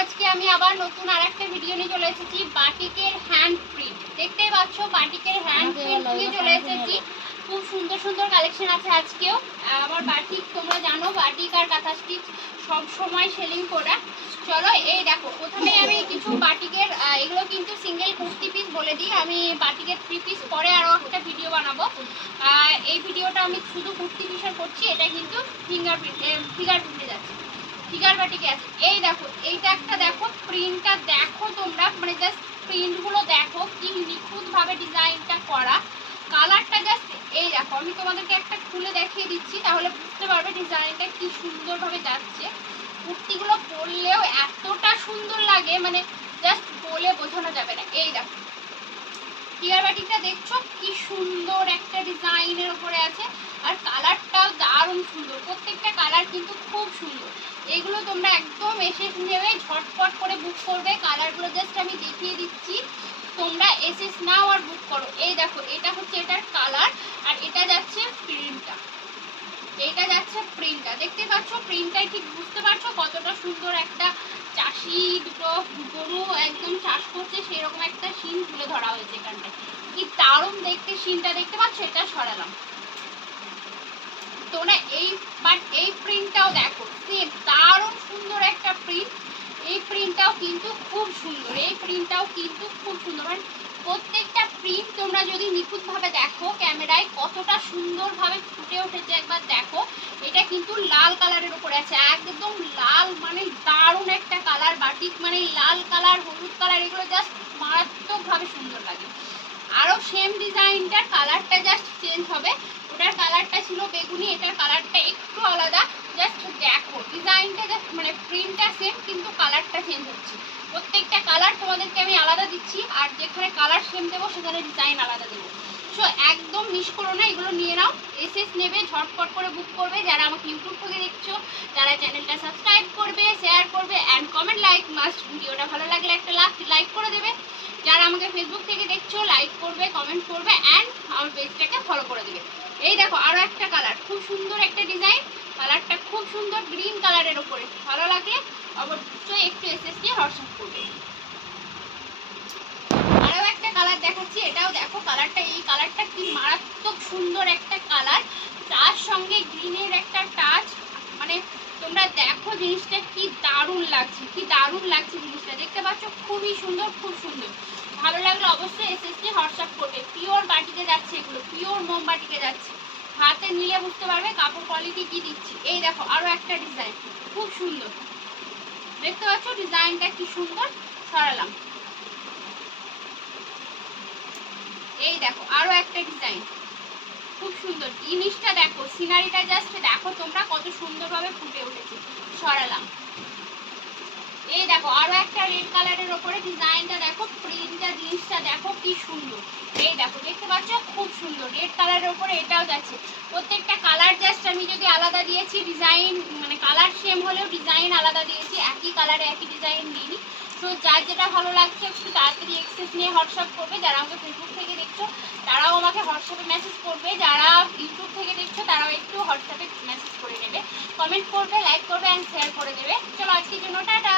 আজকে আমি আবার নতুন আরেকটা ভিডিও নিয়ে চলে এসেছি বাটিকের হ্যান্ড প্রিন্ট। দেখতেই পাচ্ছ বাটিকের হ্যান্ড প্রিন্ট নিয়ে চলে এসেছি। খুব সুন্দর সুন্দর কালেকশন আছে আজকেও। আমার বাটিক তোমরা জানো, বাটিক আর কাঁথা স্টিচ সব সময় সেলিং করা। চলো এই দেখো, প্রথমে আমি কিছু বাটিকের এগুলো কিন্তু সিঙ্গেল কুর্তি পিস বলে দিই। আমি বাটিকের 3 পিস পরে আরও একটা ভিডিও বানাবো। এই ভিডিওটা আমি শুধু কুর্তি পিসের করছি। এটা কিন্তু ফিঙ্গার প্রিন্টে যাচ্ছে, ফিগার বাটিকে আছে। এই দেখো, এইটা একটা দেখো, প্রিন্টটা দেখো তোমরা, মানে জাস্ট প্রিন্টগুলো দেখো কি নিখুঁতভাবে ডিজাইনটা করা। কালারটা জাস্ট এই দেখো, আমি তোমাদেরকে একটা খুলে দেখিয়ে দিচ্ছি, তাহলে বুঝতে পারবে ডিজাইনটা কি সুন্দরভাবে যাচ্ছে। কুর্তিগুলো পরলেও এতটা সুন্দর লাগে, মানে জাস্ট বলে বোঝানো যাবে না। এই দেখো ফিগার বাটিকটা দেখছো কি সুন্দর একটা ডিজাইনের উপরে আছে, আর কালারটাও দারুণ সুন্দর। প্রত্যেকটা কালার কিন্তু খুব সুন্দর। এগুলো তোমরা একদম এসে নেবে, ঝটপট করে বুক করবে। কালারগুলো জাস্ট আমি দেখিয়ে দিচ্ছি, তোমরা এসে নাও আর বুক করো। এই দেখো, এটা হচ্ছে এটার কালার, আর এটা যাচ্ছে প্রিন্টটা। এইটা যাচ্ছে প্রিন্টটা, দেখতে পাচ্ছ প্রিন্টটাই ঠিক বুঝতে পারছো কতটা সুন্দর। একটা চাষি দুটো গরু একদম চাষ করছে সেরকম একটা সিন তুলে ধরা হয়েছে এখানটায়। কি দারুণ দেখতে সিনটা, দেখতে পাচ্ছ? এটা সরালাম তোমরা এই প্রিন্টটাও দেখো, দারুণ সুন্দর একটা প্রিন্ট। এই প্রিন্টটাও কিন্তু খুব সুন্দর, এই প্রিন্টটাও কিন্তু খুব সুন্দর। মানে প্রত্যেকটা প্রিন্ট তোমরা যদি নিখুঁতভাবে দেখো ক্যামেরায় কতটা সুন্দরভাবে ফুটে উঠেছে একবার দেখো। এটা কিন্তু লাল কালারের উপরে আছে, একদম লাল, মানে দারুণ একটা কালার। বাটিক মানে লাল কালার, হলুদ কালার, এগুলো জাস্ট মারাত্মকভাবে সুন্দর লাগে। আরও সেম ডিজাইনটার কালারটা জাস্ট চেঞ্জ হবে। ওটার কালারটা ছিল বেগুনি, এটার কালারটা একটু আলাদা। জাস্ট দেখো ডিজাইনটা, জাস্ট মানে প্রিন্টটা সেম কিন্তু কালারটা চেঞ্জ হচ্ছে। প্রত্যেকটা কালার তোমাদেরকে আমি আলাদা দিচ্ছি, আর যেখানে কালার সেম দেবো সেখানে ডিজাইন আলাদা দেবো। সো একদম মিস করো না, এগুলো নিয়ে নাও। এসএস নেবে, ঝটপট করে বুক করবে। যারা আমাকে ইউটিউব থেকে দেখছো তারা চ্যানেলটা সাবস্ক্রাইব করবে, শেয়ার করবে অ্যান্ড কমেন্ট লাইক মাস্ট। ভিডিওটা ভালো লাগলে একটা লাইক করে দেবে। যারা আমাকে ফেসবুক থেকে দেখছো লাইক করবে, কমেন্ট করবে অ্যান্ড আমার পেজটাকে ফলো করে দেবে। এই দেখো আরও একটা কালার, খুব সুন্দর একটা ডিজাইন। কালারটা খুব সুন্দর, গ্রিন কালারের ওপরে। ভালো লাগলে অবশ্যই একটু এসএস দিয়ে হোয়াটসঅ্যাপ করবে। আরও একটা কালার দেখাচ্ছি, এটাও দেখো কালারটা, এই কালারটা কি মারাত্মক সুন্দর একটা কালার। তার সঙ্গে গ্রিনের একটা টাচ, মানে তোমরা দেখো জিনিসটা কি দারুণ লাগছে, কি দারুণ লাগছে জিনিসটা, দেখতে পাচ্ছ? খুবই সুন্দর, খুব সুন্দর। ভালো লাগলে অবশ্যই এসএসটি হোয়াটসঅ্যাপ করবে। পিওর বাটিকে যাচ্ছে, এগুলো পিওর মোম বাটিকে যাচ্ছে। হাতে নিলে বুঝতে পারবে কাপড় কোয়ালিটি কি দিচ্ছি। এই দেখো আরও একটা ডিজাইন, খুব সুন্দর, দেখতে পাচ্ছ ডিজাইনটা কি সুন্দর। সরালাম, এই দেখো আরও একটা ডিজাইন, খুব সুন্দর। জিনিসটা দেখো, সিনারিটা জাস্ট দেখো তোমরা কত সুন্দরভাবে ফুটে উঠেছে। সরালাম, এই দেখো আরো একটা রেড কালারের ওপরে ডিজাইনটা দেখো, প্রিন্টটা জিনিসটা দেখো কি সুন্দর। এই দেখো, দেখতে পাচ্ছ? খুব সুন্দর রেড কালারের ওপরে এটাও যাচ্ছে। প্রত্যেকটা কালার জাস্ট আমি যদি আলাদা দিয়েছি, ডিজাইন মানে কালার সেম হলেও ডিজাইন আলাদা দিয়েছি, একই কালারে একই ডিজাইন দিইনি। তো যার যেটা ভালো লাগছে একটু তাড়াতাড়ি এক্সেস নিয়ে হোয়াটসঅ্যাপ করবে। যারা আমাকে ফেসবুক থেকে দেখছো তারাও আমাকে হোয়াটসঅ্যাপে মেসেজ করবে, যারা ইউটিউব থেকে দেখছো তারাও একটু হোয়াটসঅ্যাপে মেসেজ করে নেবে, কমেন্ট করবে, লাইক করবে অ্যান্ড শেয়ার করে দেবে। চলো আজকের জন্য টাটা।